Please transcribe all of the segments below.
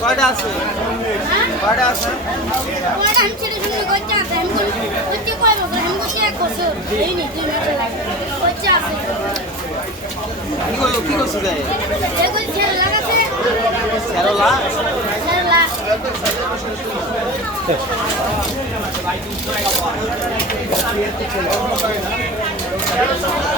কয়টা আছে? কয়টা আছে? কি করো কি করছ রে? খেরোলা ধান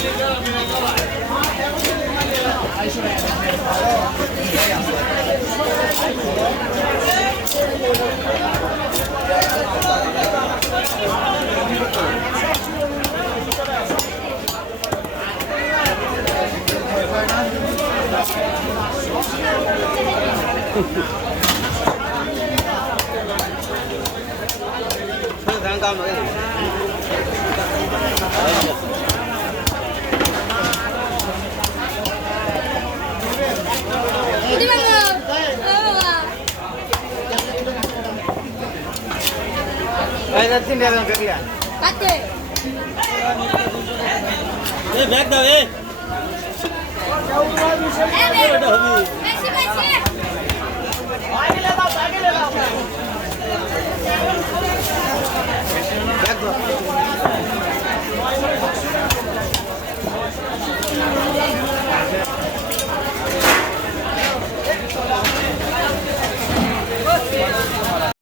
嗯好的好的 ব্যাগ দাও এই